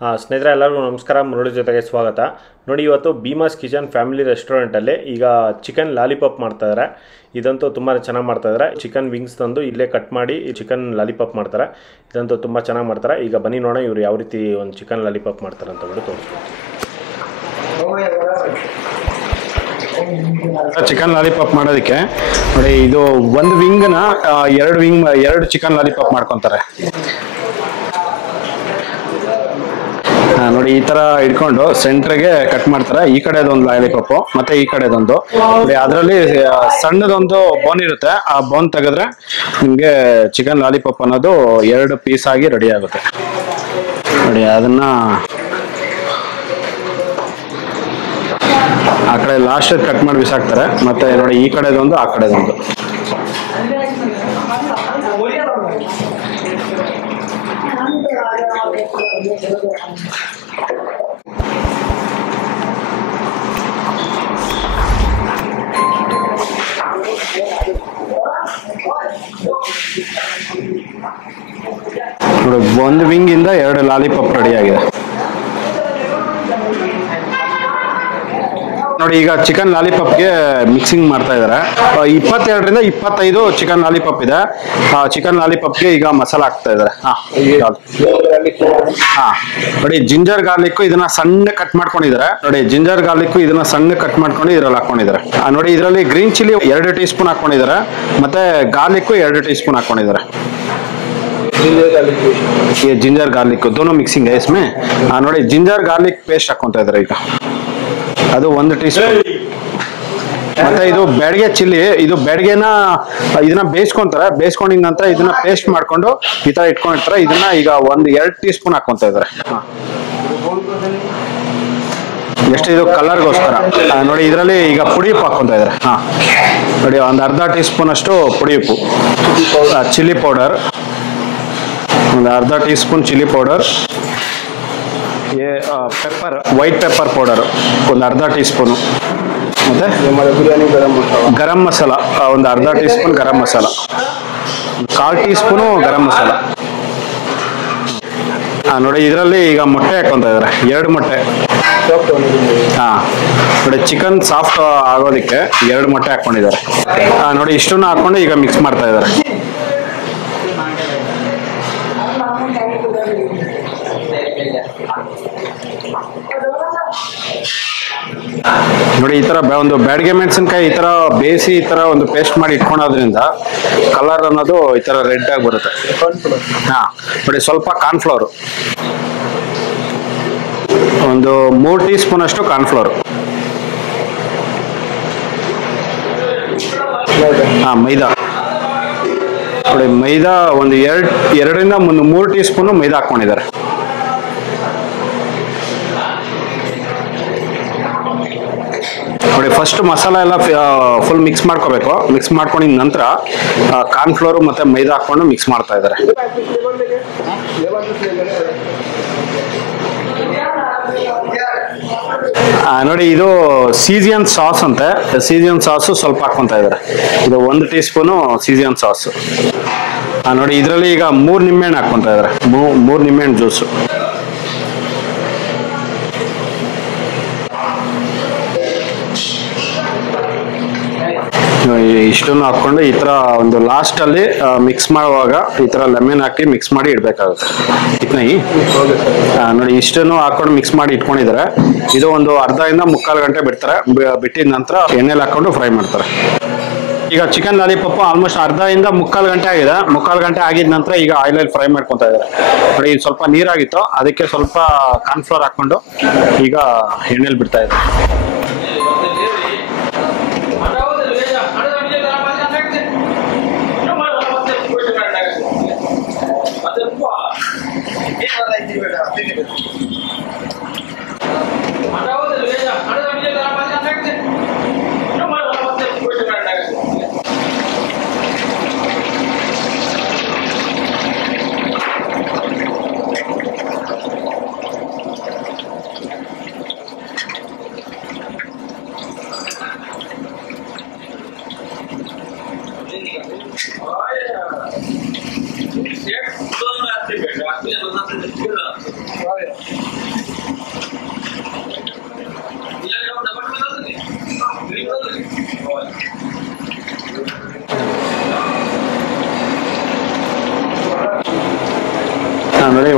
ಸ್ನೇಹಿತರೆ ಎಲ್ಲರಿಗೂ ನಮಸ್ಕಾರ. ಮುರಳಿ ಜೊತೆಗೆ ಸ್ವಾಗತ. ನೋಡಿ, ಇವತ್ತು ಭೀಮಾಸ್ ಕಿಚನ್ ಫ್ಯಾಮಿಲಿ ರೆಸ್ಟೋರೆಂಟಲ್ಲಿ ಈಗ ಚಿಕನ್ ಲಾಲಿಪಾಪ್ ಮಾಡ್ತಾಯಿದ್ದಾರೆ. ಇದಂತೂ ತುಂಬ ಚೆನ್ನಾಗಿ ಮಾಡ್ತಾಯಿದ್ದಾರೆ. ಚಿಕನ್ ವಿಂಗ್ಸ್ ತಂದು ಇಲ್ಲೇ ಕಟ್ ಮಾಡಿ ಚಿಕನ್ ಲಾಲಿಪಾಪ್ ಮಾಡ್ತಾರೆ. ಇದಂತೂ ತುಂಬ ಚೆನ್ನಾಗಿ ಮಾಡ್ತಾರೆ. ಈಗ ಬನ್ನಿ ನೋಡೋಣ ಇವರು ಯಾವ ರೀತಿ ಒಂದು ಚಿಕನ್ ಲಾಲಿಪಾಪ್ ಮಾಡ್ತಾರೆ ಅಂತ ಬಿಟ್ಟು ತೋರಿಸ್ತೀನಿ. ಚಿಕನ್ ಲಾಲಿಪಾಪ್ ಮಾಡೋದಕ್ಕೆ ನೋಡಿ, ಇದು ಒಂದು ವಿಂಗ್ನ ಎರಡು ಚಿಕನ್ ಲಾಲಿಪಾಪ್ ಮಾಡ್ಕೊತಾರೆ. ನೋಡಿ, ಈ ತರ ಇಟ್ಕೊಂಡು ಸೆಂಟ್ರಿಗೆ ಕಟ್ ಮಾಡ್ತಾರೆ. ಈ ಕಡೆದೊಂದು ಲಾಲಿಪಾಪು ಮತ್ತೆ ಈ ಕಡೆದೊಂದು. ನೋಡಿ, ಅದರಲ್ಲಿ ಸಣ್ಣದೊಂದು ಬೋನ್ ಇರುತ್ತೆ. ಆ ಬೋನ್ ತೆಗೆದ್ರೆ ನಿಮ್ಗೆ ಚಿಕನ್ ಲಾಲಿಪಾಪ್ ಅನ್ನೋದು 2 ಪೀಸ್ ಆಗಿ ರೆಡಿ ಆಗುತ್ತೆ. ನೋಡಿ, ಅದನ್ನ ಆ ಕಡೆ ಲಾಸ್ಟ್ ಕಟ್ ಮಾಡಿ ಬಿಸಾಕ್ತಾರೆ. ಮತ್ತೆ ನೋಡಿ, ಈ ಕಡೆದೊಂದು ಆ ಕಡೆದೊಂದು. ನೋಡಿ, ಒಂದು ವಿಂಗ್ ಇಂದ 2 ಲಾಲಿಪಾಪ್ ರೆಡಿ ಆಗಿದೆ. ನೋಡಿ, ಈಗ ಚಿಕನ್ ಲಾಲಿಪಾಪ್ಗೆ ಮಿಕ್ಸಿಂಗ್ ಮಾಡ್ತಾ ಇದ್ದಾರೆ. 22ರಿಂದ 25 ಚಿಕನ್ ಲಾಲಿಪಾಪ್ ಇದೆ. ಚಿಕನ್ ಲಾಲಿಪಾಪ್ಗೆ ಈಗ ಮಸಾಲ ಹಾಕ್ತಾ ಇದ್ದಾರೆ. ನೋಡಿ, ಜಿಂಜರ್ ಗಾರ್ಲಿಕ್ ಇದನ್ನ ಸಣ್ಣ ಕಟ್ ಮಾಡ್ಕೊಂಡಿದ್ದಾರೆ. ನೋಡಿ, ಜಿಂಜರ್ ಗಾರ್ಲಿಕ್ ಇದನ್ನ ಸಣ್ಣ ಕಟ್ ಮಾಡ್ಕೊಂಡು ಇದ್ರಲ್ಲಿ ಹಾಕೊಂಡಿದ್ದಾರೆ. ನೋಡಿ, ಇದರಲ್ಲಿ ಗ್ರೀನ್ ಚಿಲ್ಲಿ 2 ಟೀ ಸ್ಪೂನ್ ಹಾಕೊಂಡಿದ್ದಾರೆ. ಮತ್ತೆ ಗಾರ್ಲಿಕ್ 2 ಟೀ ಸ್ಪೂನ್ ಹಾಕೊಂಡಿದ್ದಾರೆ. ये जिंजर गार्लिक दोनों मिक्सिंग है इसमें. ನೋಡಿ, ಜಿಂಜರ್ ಗಾರ್ಲಿಕ್ ಪೇಸ್ಟ್ ಹಾಕೊಂತ ಇದ್ದಾರೆ. ಈಗ ಅದು 1 ಟೀ ಸ್ಪೂನ್. ಮತ್ತೆ ಇದು ಬೆಳಗ್ಗೆ ಚಿಲ್ಲಿ. ಇದು ಬೆಳಗ್ಗೆನ ಇದನ್ನ ಬೇಯಿಸ್ಕೊಂತಾರೆ. ಬೇಯಿಸ್ಕೊಂಡಿದ ನಂತರ ಇದನ್ನ ಪೇಸ್ಟ್ ಮಾಡ್ಕೊಂಡು ಈ ತರ ಇಟ್ಕೊಂಡಿರ್ತಾರೆ. ಇದನ್ನ ಈಗ 2 ಟೀ ಸ್ಪೂನ್ ಹಾಕೊಂತ ಇದ್ದಾರೆ. ಎಷ್ಟು ಇದು ಕಲರ್ಗೋಸ್ಕರ. ನೋಡಿ, ಇದರಲ್ಲಿ ಈಗ ಪುಡಿ ಉಪ್ಪು ಹಾಕೊಂತ ಇದ್ದಾರೆ. ನೋಡಿ, ಒಂದು ಅರ್ಧ ಟೀ ಸ್ಪೂನ್ ಅಷ್ಟು ಪುಡಿ ಉಪ್ಪು. ಚಿಲ್ಲಿ ಪೌಡರ್ ಒಂದು ಅರ್ಧ tea spoon chilli powder. Pepper white pepper powder ಒಂದು ಅರ್ಧ ಟೀ ಸ್ಪೂನು. ಮತ್ತೆ ಬಿರಿಯಾನಿ ಗರಂ ಮಸಾಲ ಒಂದು ಅರ್ಧ tea spoon garam masala. 1/4 tea spoon garam masala. ನೋಡಿ, ಇದರಲ್ಲಿ ಈಗ ಮೊಟ್ಟೆ ಹಾಕೊಂತ ಇದ್ದಾರೆ. 2 ಮೊಟ್ಟೆ. ನೋಡಿ, ಚಿಕನ್ ಸಾಫ್ಟ್ ಆಗೋದಕ್ಕೆ 2 ಮೊಟ್ಟೆ ಹಾಕೊಂಡಿದ್ದಾರೆ. ನೋಡಿ, ಇಷ್ಟನ್ನು ಹಾಕೊಂಡು ಈಗ ಮಿಕ್ಸ್ ಮಾಡ್ತಾ ಇದ್ದಾರೆ. ನೋಡಿ, ಈ ತರ ಒಂದು ಬ್ಯಾಡಗೆ ಮೆಣಸಿನಕಾಯಿ ಈ ತರ ಬೇಯಿಸಿ ಈ ತರ ಒಂದು ಪೇಸ್ಟ್ ಮಾಡಿ ಇಟ್ಕೊಳೋದ್ರಿಂದ ಕಲರ್ ಅನ್ನೋದು ಈ ತರ ರೆಡ್ ಆಗಿ ಬರುತ್ತೆ. ನೋಡಿ, ಸ್ವಲ್ಪ ಕಾರ್ನ್ಫ್ಲವರ್ ಒಂದು 3 ಟೀ ಸ್ಪೂನ್ ಅಷ್ಟು ಕಾರ್ನ್ಫ್ಲವರ್. ಮೈದಾ. ನೋಡಿ, ಮೈದಾ ಒಂದು 2ರಿಂದ 3 ಟೀ ಸ್ಪೂನ್ ಮೈದಾ ಹಾಕೊಂಡಿದ್ದಾರೆ. ನೋಡಿ, ಫಸ್ಟ್ ಮಸಾಲ ಎಲ್ಲ ಫುಲ್ ಮಿಕ್ಸ್ ಮಾಡ್ಕೋಬೇಕು. ಮಿಕ್ಸ್ ಮಾಡ್ಕೊಂಡಿದ ನಂತರ ಕಾರ್ನ್ಫ್ಲೋರ್ ಮತ್ತೆ ಮೈದಾ ಹಾಕೊಂಡು ಮಿಕ್ಸ್ ಮಾಡ್ತಾ ಇದ್ದಾರೆ. ನೋಡಿ, ಇದು ಸೀಸಿಯನ್ ಸಾಸ್ ಅಂತೆ. ಸೀಸಿಯನ್ ಸಾಸು ಸ್ವಲ್ಪ ಹಾಕೊಂತ ಇದ್ದಾರೆ. ಇದು 1 ಟೀ ಸ್ಪೂನು ಸೀಸಿಯನ್ ಸಾಸ್. ನೋಡಿ, ಇದರಲ್ಲಿ ಈಗ 3 ನಿಂಬೆಹಣ್ಣು ಹಾಕೊಂತ ಇದ್ದಾರೆ. 3 ನಿಂಬೆಹಣ್ಣು ಜ್ಯೂಸು. ಇಷ್ಟನ್ನು ಹಾಕೊಂಡು ಈ ತರ ಒಂದು ಲಾಸ್ಟ್ ಅಲ್ಲಿ ಮಿಕ್ಸ್ ಮಾಡುವಾಗ ಈ ತರ ಲೆಮನ್ ಹಾಕಿ ಮಿಕ್ಸ್ ಮಾಡಿ ಇಡ್ಬೇಕಾಗುತ್ತೆ. ನೋಡಿ, ಇಷ್ಟನ್ನು ಹಾಕೊಂಡು ಮಿಕ್ಸ್ ಮಾಡಿ ಇಟ್ಕೊಂಡಿದ್ದಾರೆ. ಇದು ಒಂದು ಅರ್ಧದಿಂದ 3/4 ಗಂಟೆ ಬಿಡ್ತಾರೆ. ಬಿಟ್ಟಿದ ನಂತರ ಎಣ್ಣೆಲಿ ಹಾಕೊಂಡು ಫ್ರೈ ಮಾಡ್ತಾರೆ. ಈಗ ಚಿಕನ್ ಲಾಲಿಪಾಪ್ ಆಲ್ಮೋಸ್ಟ್ ಅರ್ಧದಿಂದ 3/4 ಗಂಟೆ ಆಗಿದೆ. 3/4 ಗಂಟೆ ಆಗಿದ ನಂತರ ಈಗ ಆಯಿಲಲ್ಲಿ ಫ್ರೈ ಮಾಡ್ಕೊತ ಇದ್ದಾರೆ. ನೋಡಿ, ಸ್ವಲ್ಪ ನೀರಾಗಿತ್ತು, ಅದಕ್ಕೆ ಸ್ವಲ್ಪ ಕಾರ್ನ್ಫ್ಲವರ್ ಹಾಕೊಂಡು ಈಗ ಎಣ್ಣೆಲಿ ಬಿಡ್ತಾ ಇದ್ದಾರೆ.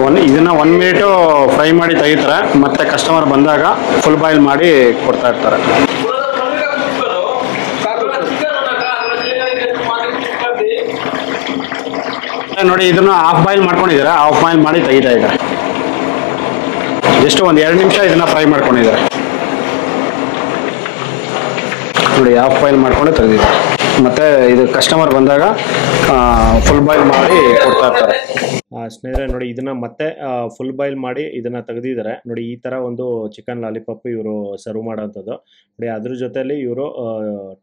ನೋಡಿ ಇದನ್ನ 1 ಮಿನಿಟ್ ಫ್ರೈ ಮಾಡಿ ತೆಗಿತಾರೆ, ಮತ್ತೆ ಕಸ್ಟಮರ್ ಬಂದಾಗ ಫುಲ್ ಬಾಯ್ಲ್ ಮಾಡಿ ಕೊಡ್ತಾ ಇರ್ತಾರೆ. ನೋಡಿ ಇದನ್ನ ಹಾಫ್ ಬಾಯ್ಲ್ ಮಾಡ್ಕೊಂಡಿದ್ದಾರೆ, ಹಾಫ್ ಬಾಯ್ಲ್ ಮಾಡಿ ತೆಗಿತಾ ಇದ್ದಾರೆ. ಜಸ್ಟ್ ಒಂದು 2 ನಿಮಿಷ ಇದನ್ನ ಫ್ರೈ ಮಾಡ್ಕೊಂಡಿದ್ದಾರೆ. ನೋಡಿ ಹಾಫ್ ಬಾಯ್ಲ್ ಮಾಡ್ಕೊಂಡು ತೆಗೆದಿದ್ದಾರೆ. ಮತ್ತೆ ಇದು ಕಸ್ಟಮರ್ ಬಂದಾಗ ಫುಲ್ ಬಾಯ್ಲ್ ಮಾಡಿ ಕೊಡ್ತಾ ಇರ್ತಾರೆ. ಸ್ನೇಹಿತರೆ ನೋಡಿ ಇದನ್ನ ಮತ್ತೆ ಫುಲ್ ಬಾಯ್ಲ್ ಮಾಡಿ ಇದನ್ನ ತೆಗೆದಿದ್ದಾರೆ. ನೋಡಿ ಈ ತರ ಒಂದು ಚಿಕನ್ ಲಾಲಿಪಾಪ್ ಇವರು ಸರ್ವ್ ಮಾಡೋಂಥದ್ದು. ನೋಡಿ ಅದ್ರ ಜೊತೆಲಿ ಇವರು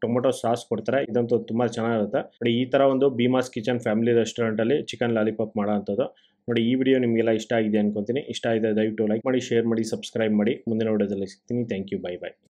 ಟೊಮೊಟೊ ಸಾಸ್ ಕೊಡ್ತಾರೆ. ಇದಂತೂ ತುಂಬಾ ಚೆನ್ನಾಗಿರುತ್ತೆ. ನೋಡಿ ಈ ತರ ಒಂದು ಭೀಮಾಸ್ ಕಿಚನ್ ಫ್ಯಾಮಿಲಿ ರೆಸ್ಟೋರೆಂಟ್ ಅಲ್ಲಿ ಚಿಕನ್ ಲಾಲಿಪಾಪ್ ಮಾಡೋಂಥದ್ದು. ನೋಡಿ ಈ ವಿಡಿಯೋ ನಿಮಗೆಲ್ಲ ಇಷ್ಟ ಆಗಿದೆ ಅನ್ಕೊಂತೀನಿ. ಇಷ್ಟ ಆಗಿದೆ ದಯವಿಟ್ಟು ಲೈಕ್ ಮಾಡಿ, ಶೇರ್ ಮಾಡಿ, ಸಬ್ಸ್ಕ್ರೈಬ್ ಮಾಡಿ. ಮುಂದಿನ ವಿಡಿಯೋದಲ್ಲಿ ಸಿಗ್ತೀನಿ. Thank you, bye by.